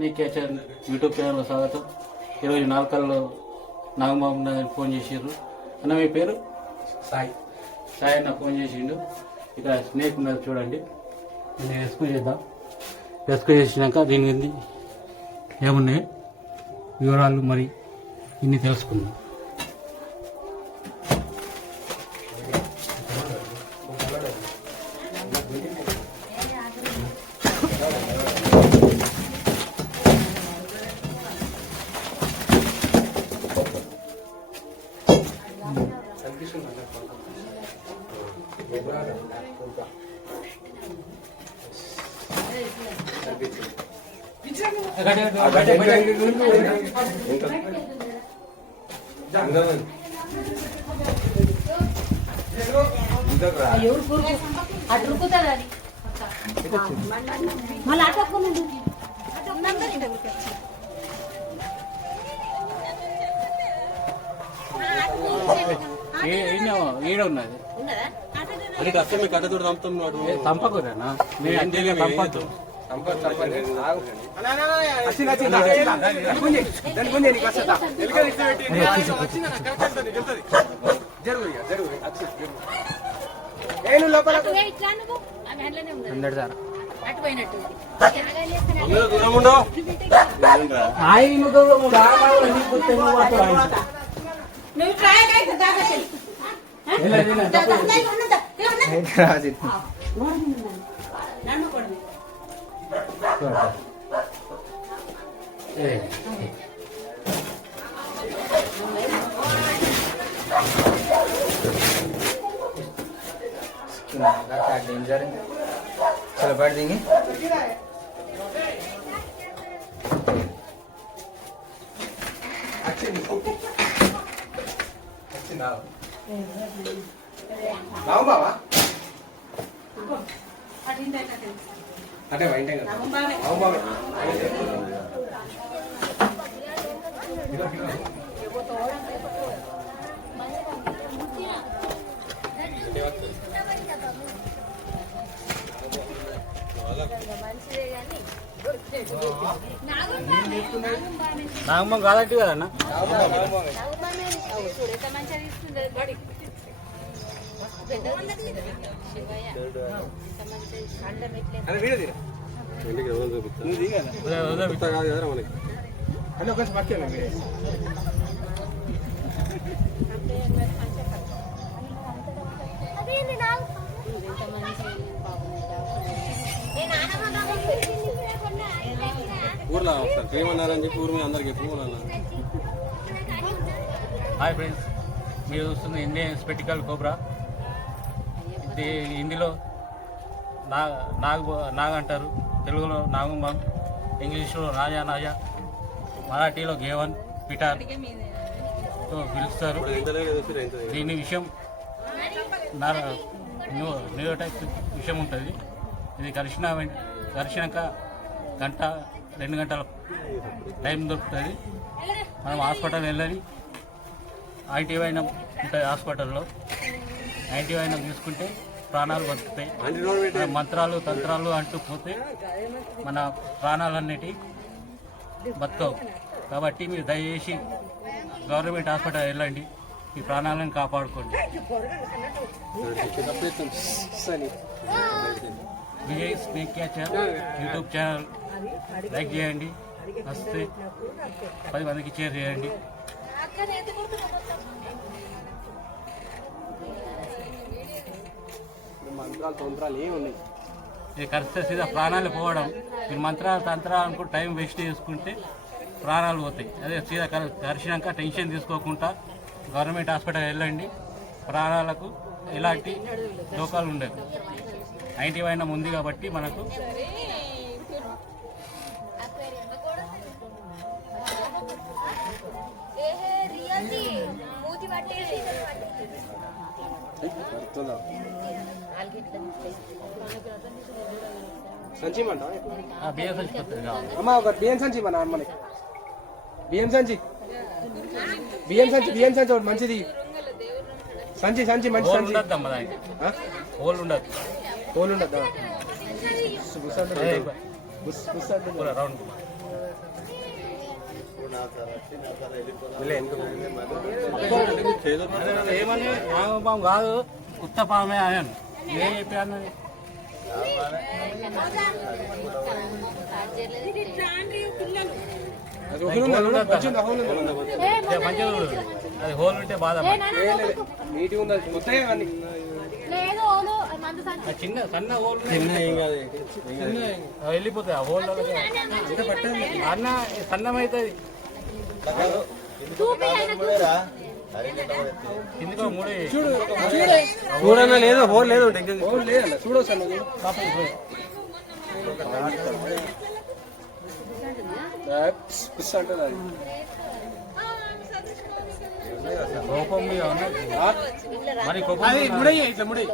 Snake catcher YouTube ఛానల్లో స్వాగతం. ఈరోజు నాలుకల్లో నాగబాబు ఫోన్ చేసిర్రు. అన్న మీ పేరు? సాయి. సాయి అన్న ఫోన్ చేసిండు. ఇక్కడ స్నేక్ ఉన్నది చూడండి. నేను రెస్క్యూ చేద్దాం. రెస్క్యూ చేసినాక దీని గురించి ఏమున్నాయి వివరాలు మరి ఇన్ని తెలుసుకుందాం. ఈడ ఉన్నది కట్టతోడు చంపుతున్నాడు. చంపకూడనా? నేను చంపద్దు. डेंजर है. चलो बैठ देंगे. బావు బావా అటే వైంటే కదా బావు బావా నాగమ్మ కాదట్టు కదన్నా. ఊర్లో వస్తారు ఏమన్నారని చెప్పి ఊరు మీద అందరికి ఎప్పుడు అన్నారు. హాయ్ ఫ్రెండ్స్, మీరు చూస్తున్న ఇండియన్ స్పెటికల్ కోబ్రా. ఇది హిందీలో నాగ్ అంటారు, తెలుగులో నాగంబం, ఇంగ్లీష్లో నాజా నాజా, మరాఠీలో గేవన్ పిటార్ పిలుస్తారు. దీని విషయం న్యూరోటైప్ విషయం ఉంటుంది. ఇది కరిచినాక గంట 2 గంటల టైం దొరుకుతుంది. మనం హాస్పిటల్ వెళ్ళని యాంటీవైనం ఉంటుంది. హాస్పిటల్లో యాంటీవైనం తీసుకుంటే ప్రాణాలు బతుకుతాయి. మంత్రాలు తంత్రాలు అంటూ పోతే మన ప్రాణాలన్నిటి బతుకవు. కాబట్టి మీరు దయచేసి గవర్నమెంట్ హాస్పిటల్ వెళ్ళండి, ఈ ప్రాణాలను కాపాడుకోండి. Vijay snake catcher YouTube channel like చేయండి, వస్తే 10 మందికి షేర్ చేయండి. మంత్రాలు తంత్రాలు ఏమి ఉన్నాయి? ఇది కరిస్తే సీదా ప్రాణాలు పోవడం. మీరు మంత్రాలు తంత్రాలు అనుకుంటే టైం వేస్ట్ చేసుకుంటే ప్రాణాలు పోతాయి. అదే సీదా కరిచినాక టెన్షన్ తీసుకోకుండా గవర్నమెంట్ హాస్పిటల్ వెళ్ళండి. ప్రాణాలకు ఎలాంటి దోకాలు ఉండవు. యాంటీవైనం ఉంది కాబట్టి మనకు సంచి బియ్యం సంచి అమ్మ, ఒక బియ్యం సంచి మన మనకి బియ్యం సంచి బియ్యం సంచి బియ్యం సంచి ఒకటి మంచిది. సంచి సంచి మంచి సంచి హోల్ ఉండదు. హోల్ ఉండద్దా? బుస్ బుస్ అంటే పూరా రౌండ్ ఏమని నాగపాము కాదు ఉత్త పామే అన్నాను ఏం చెప్పాను అది ఒకరు ఉన్నారు, మంచిగా హోల్ ఉంది. మంచిగా అది హోల్ ఉంటే బాధ నీట్గా ఉండాలి మొత్తం అన్ని చిన్న సన్న హోల్ వెళ్ళిపోతుంది ఆ హోల్ అన్న సన్నమవుతుంది కిందికి మూడే చూడన్నా లేదు హోల్ లేదు హోల్ లేదన్న చూడవచ్చు అన్న బుస్ అంటుంది అది కోపం మీద మరి కోపం ముడై ఇట్లా ముడై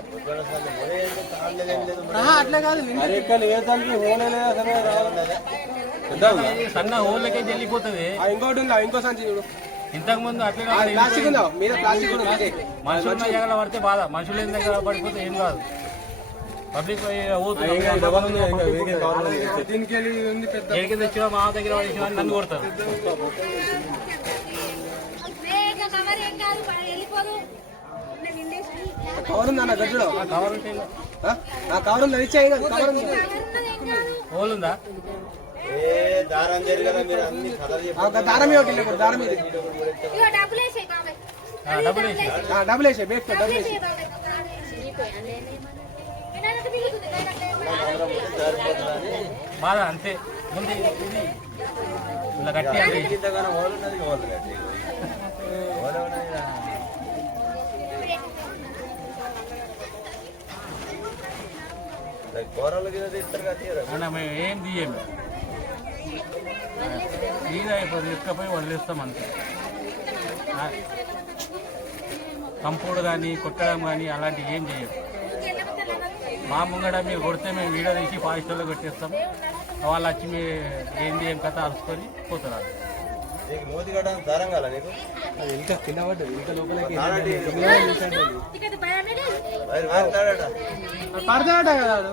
అట్లా కాదు సన్న హోల్కే వెళ్ళిపోతుంది ఇంకోటి ఉందా ఇంకో సంచి చూడు ఇంతకు ముందు అట్లా ప్లాస్టిక్ ఉందా మీద ప్లాస్టిక్ కూడా ఉంది మనుషుల దగ్గర పడితే బాధ మనుషుల దగ్గర పడిపోతే ఏం కాదు పబ్లిక్ దీనికి ఉంది పెద్ద ఏడికి తెచ్చినా మా దగ్గర పడేసిన నన్ను కొడతారు కవర్ ఉందా అన్న గజ్జులో కవర్ ఉంటే ఆ కవర్ ఉంది అది ఇచ్చాయి కవర్ ఉంది హోల్ ఉందా దారం దారం ఇవ్వటి దారం ఇది డబ్బులు వేసే బేక్ డబ్బులు వేసి బాధ అంతే ముందు ఇది ఇలా గట్టి అంటే అన్న మేము ఏం తీయము మీద అయిపోతుంది ఎక్కపోయి వదిలేస్తాం అంతే కంపౌండ్ కానీ కొట్టడం కానీ అలాంటివి ఏం చేయము మా ముంగడ మీరు కొడితే మేము వీడియో తీసి ఫారెస్ట్లో కొట్టేస్తాం వాళ్ళు వచ్చి మీ ఏంది ఏం కథ అరుచుకొని పోతున్నారు ఇంకా కింద పడ్డది ఇంకా లోపలికి పడతాడట కదా